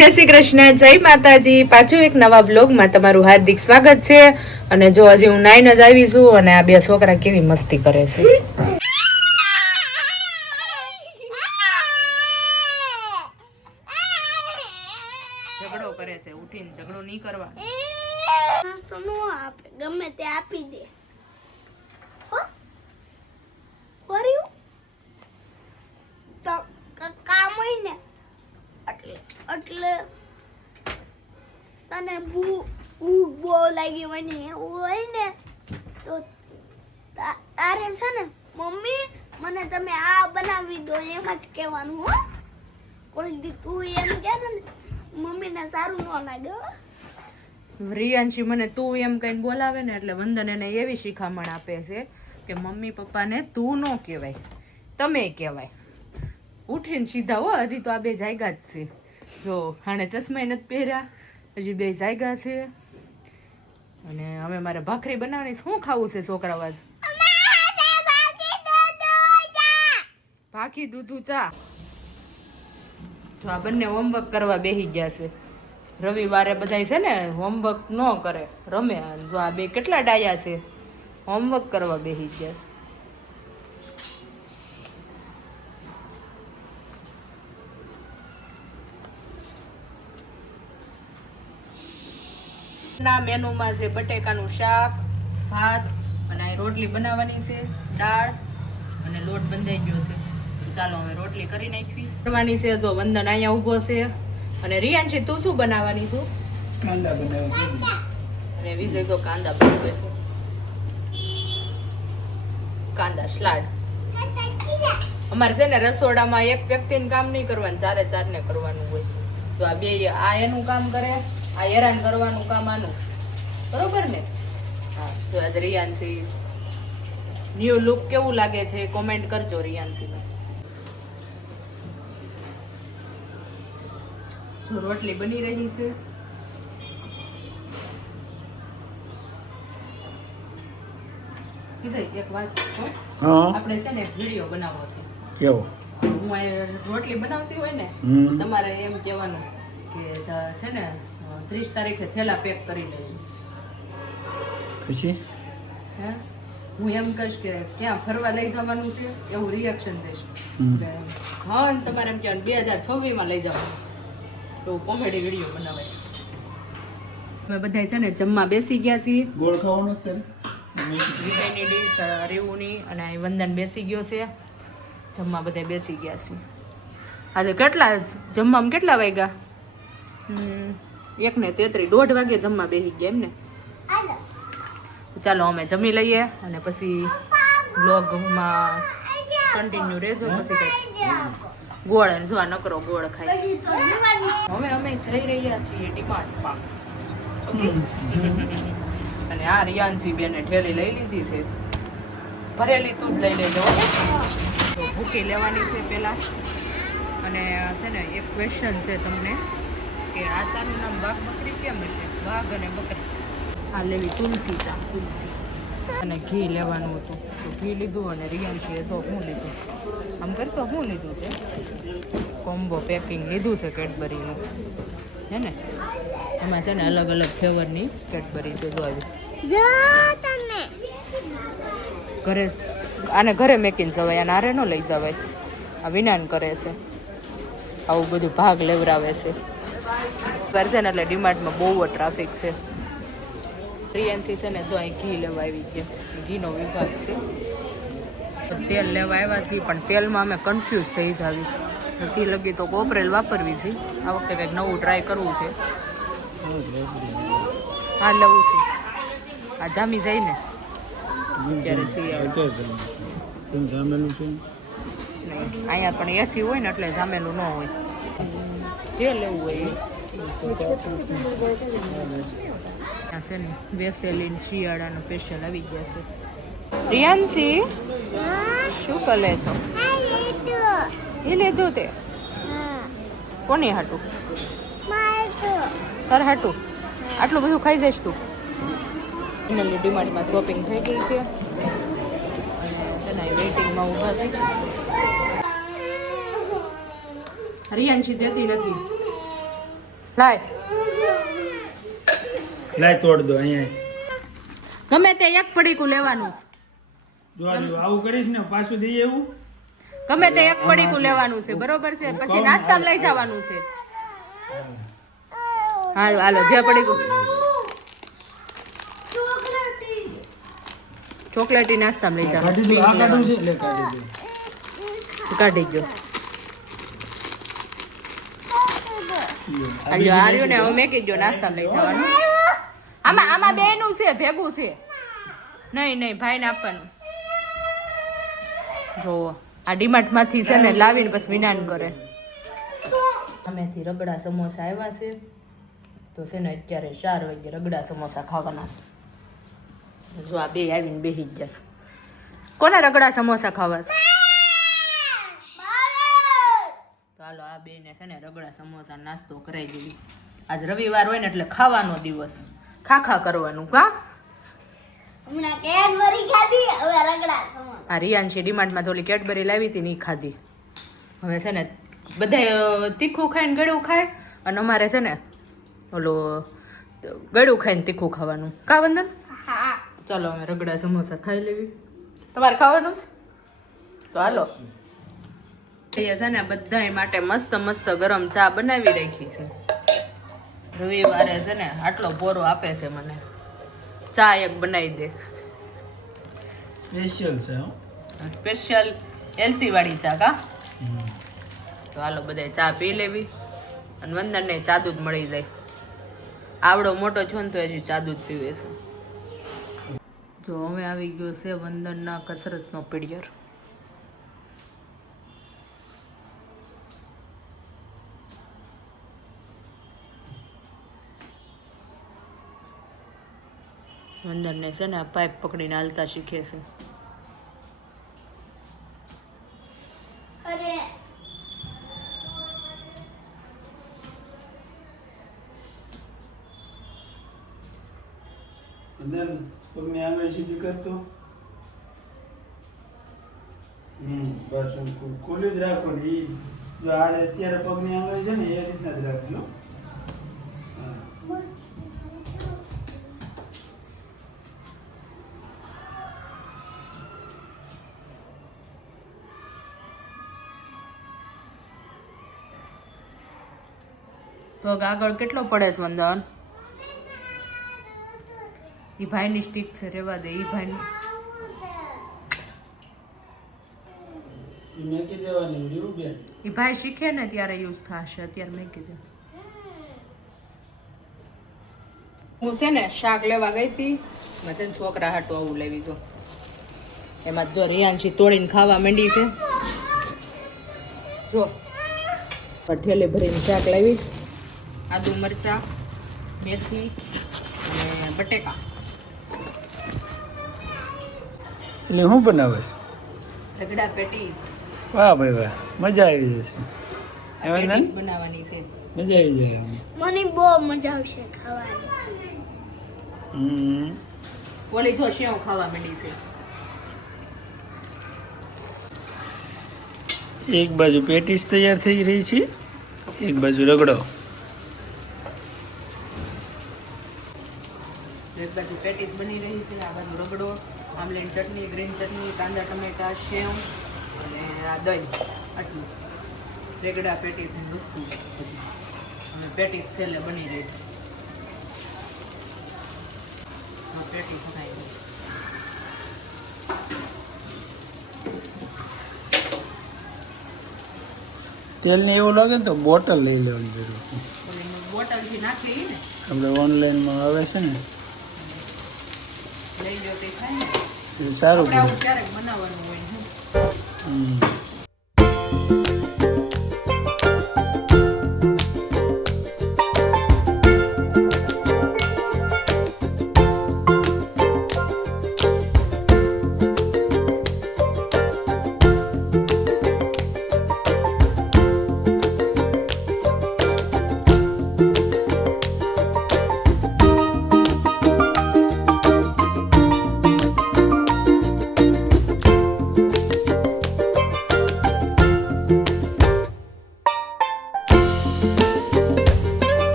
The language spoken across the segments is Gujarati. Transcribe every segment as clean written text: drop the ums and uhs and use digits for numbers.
જય શ્રી કૃષ્ણ, જય માતાજી. પાછું એક નવા બ્લોગમાં તમારું હાર્દિક સ્વાગત છે. અને જો હજી હું નાઈને જ આવી છું અને આ બે છોકરા કેવી મસ્તી કરે છે. ઝઘડો કરે છે, ઉઠીને ઝઘડો નહીં કરવા. ગમે તે આપી દે. તો કામ હોય ને એટલે તને ભૂખ બહુ લાગી હોય ને એવું હોય ને તો તારે છે ને મમ્મી મને તમે આ બનાવી દો એમ જ કહેવાનું. હો કોઈ દી તું એમ કે ને મમ્મીને સારું ન લાગે. રિયાંશી મને તું એમ કઈને બોલાવે ને એટલે વંદન એને એવી શિખામણ આપે છે કે મમ્મી પપ્પાને તું ન કહેવાય, તમે કહેવાય. ઉઠીને સીધા હો, હજી તો આ બે જાયગા જ છે. જો હાણે ચશ્મા નથી પહેર્યા, હજી બે જાયગા છે. અને હવે મારે ભાખરી બનાવવાની. શું ખાવું છે છોકરાઓ આજ? ભાખી દૂધું ચા. જો આ બંને હોમવર્ક કરવા બેસી ગયા છે. રવિવારે બધાય છે ને હોમવર્ક ન કરે, રમે. જો આ બે કેટલા ડાયા છે, હોમવર્ક કરવા બેસી ગયા છે. ના મેનુમાં છે બટેકાનું શાક, ભાત અને આ રોટલી બનાવવાની છે, દાળ અને લોટ બંધાઈ ગયો છે. ચાલો હવે રોટલી કરી નાખવી કરવાની છે. જો વંદન અહીંયા ઊભો છે. અને રિયાંશી તું શું બનાવવાની છું? કાંદા બનાવવા. અને વિજય તો કાંદા બનાવે છે, કાંદા સલાડ. અમારે છે ને રસોડામાં એક વ્યક્તિને કામ નહીં કરવાનું, ચારે ચારને કરવાનું હોય. તો આ બે આ એનું કામ કરે, આ હેરાન કરવાનું કામ આનું. બરોબર ને? હા. તો આજ રિયાંશી ન્યુ લુક કેવું લાગે છે કોમેન્ટ કરજો રિયાંશીને. જો રોટલી બની રહી છે. એક વાત આપણે છે ને વિડીયો બનાવવો છે. કેવો? હું આ રોટલી બનાવતી હોય ને તમારે એમ કહેવાનું કે છે ને 30 તારીખે થેલા પેક કરી લેજો. પછી હે હું એમ કહીશ કે ક્યાં ફરવા લઈ જવાનું છે એવું રિએક્શન દઈશ. હા તમારે એમ કહેવાનું 2026 લઈ જવાનું. એવું કોમેડી વિડીયો બનાવાય. અમે બધા છે ને જમવા બેસી ગયા છીએ. ગોળ ખાવાનો અત્યારે વિજયની ડીશ, રેવુની અને અહીં વંદન બેસી ગયો છે. જમવા બધા બેસી ગયા છીએ. આજે કેટલા જમવામાં કેટલા વાગ્યા? 1:33, 1:30 વાગે જમવા બેસી ગયા એમ ને. ચાલો અમે જમી લઈએ અને પછી વ્લોગમાં કન્ટિન્યુ રહેજો. પછી કંઈક ગોળ જો આ નકરો ગોળ ખાય. હવે અમે જઈ રહ્યા છીએ ડિમાન્ડમાં. અને આ રિયાંશી બેને ઠેલી લઈ લીધી છે. ભરેલી તું જ લઈ લેજો. તો ભૂકી લેવાની છે પહેલા. અને છે ને એક ક્વેશ્ચન છે તમને કે આ ચાનું નામ વાઘ બકરી કેમ હશે? વાઘ અને બકરી. આ લેવી તુલસી ચા, તુલસી. અને ઘી લેવાનું હતું તો ઘી લીધું. અને રિયાંશીએ તો શું લીધું આમ કરતો શું લીધું છે? કોમ્બો પેકિંગ લીધું છે કેડબરીનું, હે ને? એમાં છે ને અલગ અલગ ફ્લેવરની કેડબરી છે. જો આવી ઘરે આને ઘરે મેકીને જવાય, આને આરે ન લઈ જવાય. આ વિનાન કરે છે આવું બધું, ભાગ લેવરાવે છે. છે ને એટલે ડીમાર્ટમાં બહુ જ ટ્રાફિક છે. રિયાંશી છે ને જો અહીં ઘી લેવા આવી ગયા, ઘીનો વિભાગ છે. તેલ લેવા આવ્યા છીએ પણ તેલમાં અમે કન્ફ્યુઝ થઈ જાવી. નથી લગી તો કોપરેલ વાપરવી છે. આ વખતે કંઈક નવું ટ્રાય કરવું છે. હા લેવું છે. આ જામી જાય ને ત્યારે શિયાળો જામેલું છે. નહીં અહીંયા પણ એસી હોય ને એટલે જામેલું ન હોય. જે લેવું હોય એ. આ છે ને વેસેલીન શિયાળાનો સ્પેશિયલ આવી ગયા છે. રિયાંશી શું કરે છો? એ લીધું તે કોની હાટું? તાર હાટું? આટલું બધું ખાઈ જઈશ તું? ફાઇનલી ડીમાર્ટમાં શોપિંગ થઈ ગઈ છે અને છે ને વેઇટિંગમાં ઊભા થઈ. રિયાંશી દેતી નથી. લાય લાય તોડ દો અહીંયા ગમે તે એક પડીકું લેવાનું છે. જો આવું કરીશ ને પાછું દઈએ એવું ગમે તે એક પડીકું લેવાનું છે બરોબર છે પછી નાસ્તામાં લઈ જવાનું છે. હાલો હાલો જે પડીકું ચોકલેટી નાસ્તામાં લઈ કાઢી દો આ જવાનું કાઢું છે એટલે કાઢી દો કાઢી ગયો. હાલો આ રહ્યું ને હવે મેકી ગયો નાસ્તામાં લઈ જવાનું. આમાં બેનું છે ભેગું છે નહીં ભાઈને આપવાનું. જો આ ડીમાર્ટ માંથી છે ને લાવીને પછી વિનાન કરે. અમેથી રગડા સમોસા આવ્યા છે તો છે ને અત્યારે 4 વાગે રગડા સમોસા ખાવાના છે. જો આ બે આવીને બેસી જ જશે. કોને રગડા સમોસા ખાવા છે? તો હાલો આ બેને છે ને રગડા સમોસા નાસ્તો કરાવી દેવી. આજ રવિવાર હોય ને એટલે ખાવાનો દિવસ, ખાખા કરવાનું. કા હમણાં કેડબરી ખાધી, હવે રગડા સમોસા. આ રિયાન્શી ડીમાર્ટમાં થોડી કેડબરી લાવી હતી ને ઈ ખાધી. હવે છે ને બધા તીખું ખાઈને ગળ્યું ખાય અને અમારે છે ને ઓલું ગળ્યું ખાઈને તીખું ખાવાનું. કા વંદન? હા. ચાલો અમે રગડા સમોસા ખાઈ લેવી. તમારે ખાવાનું છે તો હાલો. એ છે ને બધાય માટે મસ્ત મસ્ત ગરમ ચા બનાવી રાખી છે. રવિવારે છે ને આટલો પોરો આપે છે મને. ચા એક બનાવી દે. સ્પેશિયલ છે હો. સ્પેશિયલ એલચી વાળી ચા. કા તો હાલો બધા ચા પી લેવી. અને વંદનને ચા દૂધ મળી જાય. આવડો મોટો છો ને તો હજી ચા દૂધ પીવે છે. જો હવે આવી ગયો છે વંદનના કસરતનો પીડિયર. વંદનને છે ને આ પાઇપ પકડીને હાલતા શીખે છે. અરે અંદર પગની આંગળી સીધી કરતો બસ ખુલ્લી જ રાખો ને ઈ જો આ અત્યારે પગની આંગળી છે ને એ રીતના જ રાખજો. પગ આગળ કેટલો પડે છે વંદન? ઈ ભાઈની સ્ટીક છે, રેવા દે. ઈ ભાઈની ઈ મેકી દેવાની રહ્યું બેન. ઈ ભાઈ શીખે ને ત્યારે યુઝ થશે. અત્યારે મેં કીધું હું છે ને શાક લેવા ગઈ હતી. મેં છે ને છોકરા હાટું આવું લેવી તો એમાં જો રિયાન્શી તોડીને ખાવા માંડી છે. જો ઠેલે ભરીને શાક લાવી. આદુ મરચા, મેથી અને બટેકા. એટલે હું બનાવે છે? રગડા પેટીસ. વાહ ભાઈ વાહ, મજા આવી જશે. એમાં ના પેટીસ બનાવવાની છે. મજા આવી જાય એમ. મને બહુ મજા આવશે ખાવાની. ઓલી જો સેવ ખાવા માંડી છે. એક બાજુ પેટીસ તૈયાર થઈ રહી છે, એક બાજુ રગડો. એક બાજુ પેટીસ બની રહી છે, આ બાજુ રગડો, આમલીની ચટણી, ગ્રીન ચટણી, કાંદા ટમેટા, સેવ અને આ દહીં. આટલું રેગડા પેટીસ ની વસ્તુ. અને પેટીસ છેલ્લે બની રહી છે. પેટીસ ખાઈ ગઈ. તેલને એવું લાગે ને તો બોટલ લઈ લેવાની જરૂર છે. બોટલથી નાખી ને આપણે ઓનલાઈનમાં આવે છે ને લઈ લો તે ખાય ને. એ સારું આપણે આવું પડે. ક્યારેક બનાવવાનું હોય ને. હમ.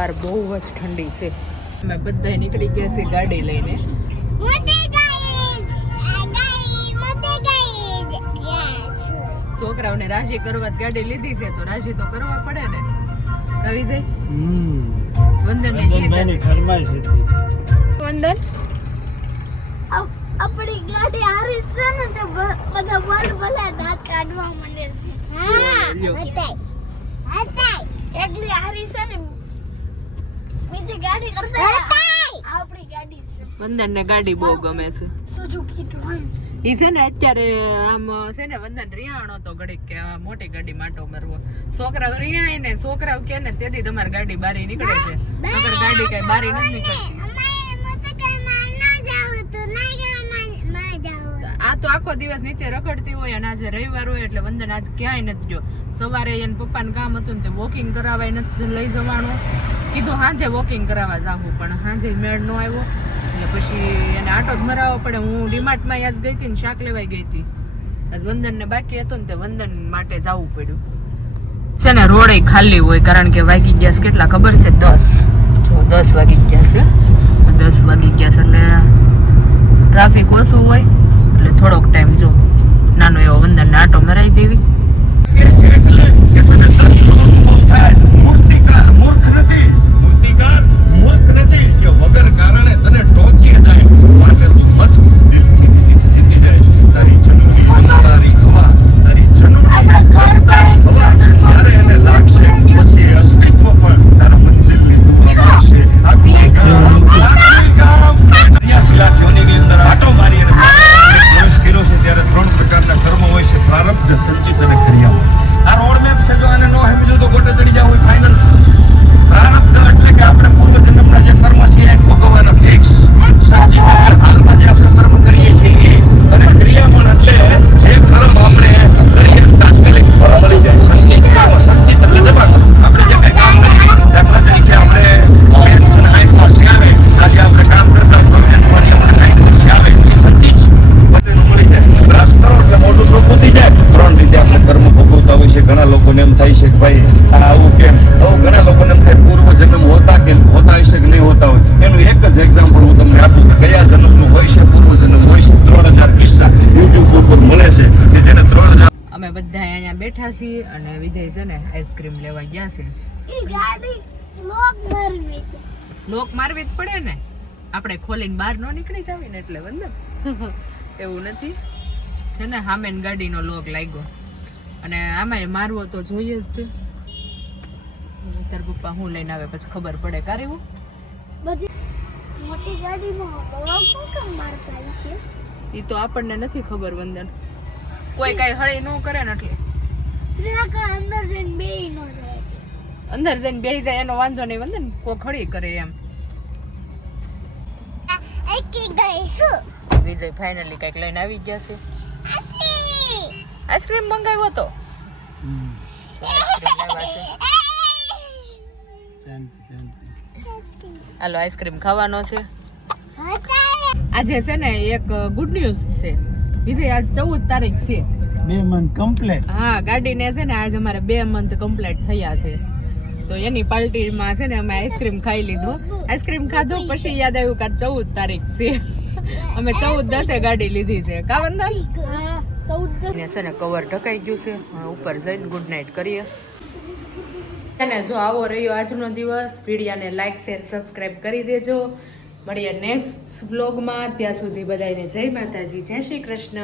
બહાર બહુ જ ઠંડી છે. અમે બધા નીકળી ગયા છે ગાડી લઈને. છોકરાઓને રાજી કરવા ગાડી લીધી છે તો રાજી તો કરવા પડે ને. કવિ છે વંદન વંદન આપણી ગાડી હારી છે ને તો બધા બોલ ભલે દાંત કાઢવા માંડે છે. એટલી હારી છે ને બીજી ગાડી કરતા આપણી ગાડી છે. વંદન ને ગાડી બહુ ગમે છે. સુઝુકી ટ્રાન્સ ઈ છે ને અત્યારે આમ છે ને વંદન રિયાણો તો ઘડીક કે આ મોટી ગાડી માટો મારવો. છોકરાઓ રિયાય ને છોકરાઓ કે ને તેથી તમારી ગાડી બારી નીકળે છે. નકર ગાડી કઈ બારી નથી નીકળતી. આ તો આખો દિવસ નીચે રખડતી હોય અને આજે રવિવાર હોય એટલે વંદન આજ ક્યાંય નથી ગયો. સવારે એને પપ્પાનું કામ હતું ને તે વોકિંગ કરાવવા નથી લઈ જવાનું કીધું. હાંજે વોકિંગ કરાવવા જાવું પણ હાંજે મેળ નો આવ્યો એટલે પછી એને આટો જ મરાવવો પડે. હું ડીમાર્ટમાં આજ ગઈ હતી ને શાક લેવાઈ ગઈ હતી. આજ વંદનને બાકી હતો ને તે વંદન માટે જવું પડ્યું છે ને. રોડ ખાલી હોય કારણ કે વાગી ગયા છે કેટલા ખબર છે 10. જો 10 વાગી ગયા છે. 10 વાગી ગયા છે એટલે ટ્રાફિક ઓછું હોય એટલે થોડોક ટાઈમ જો નાનો એવો વંદનને આટો મરાઈ દેવી. બેઠા છીએ અને વિજય છે ને આઈસ્ક્રીમ લેવા ગયા છે. ઈ ગાડી લોક મારવી જ પડે ને. આપણે ખોલીને બહાર ન નીકળી જાવી ને એટલે વંદન એવું નથી છે ને. સામેન ગાડીનો લોક લાગ્યો અને આમાં મારવો તો જોઈએ જ તે. તાર પપ્પા હું લઈને આવે પછી ખબર પડે. કારેવું બધી મોટી ગાડીમાં લોક કેમ મારતા છે ઈ તો આપણને નથી ખબર વંદન. કોઈ કઈ હળી ન કરે ને એટલે અંદર જઈને બેહી ન જાય. અંદર જઈને બેહી જાય એનો વાંધો નહીં વંદન. કોઈ ખડી કરે એમ. વિજય ફાઇનલી કઈક લઈને આવી ગયા છે. આઈસ્ક્રીમ મંગાવ્યો તો હાલો આઈસ્ક્રીમ ખાવાનો છે. આજે છે ને એક ગુડ ન્યૂઝ છે વિજય. આજ 14 તારીખ છે. 2 મંથ કમ્પ્લીટ. હા ગાડીને છે ને આજ અમારે 2 મંથ કમ્પ્લીટ થયા છે તો એની પાર્ટીમાં છે ને અમે આઈસ્ક્રીમ ખાઈ લીધું. આઈસ્ક્રીમ ખાધું પછી યાદ આવ્યું કે 14 તારીખ છે. અમે 14/10 ગાડી લીધી છે. કા વંદન? ને છે ને કવર ઢકાઈ ગયું છે. ઉપર જઈને ગુડ નાઇટ કરીએ. અને જો આવો રહ્યો આજનો દિવસ. વિડીયોને લાઈક શેર સબસ્ક્રાઇબ કરી દેજો. મળીએ નેક્સ્ટ વ્લોગમાં. ત્યાં સુધી બધાને જય માતાજી, જય શ્રી કૃષ્ણ.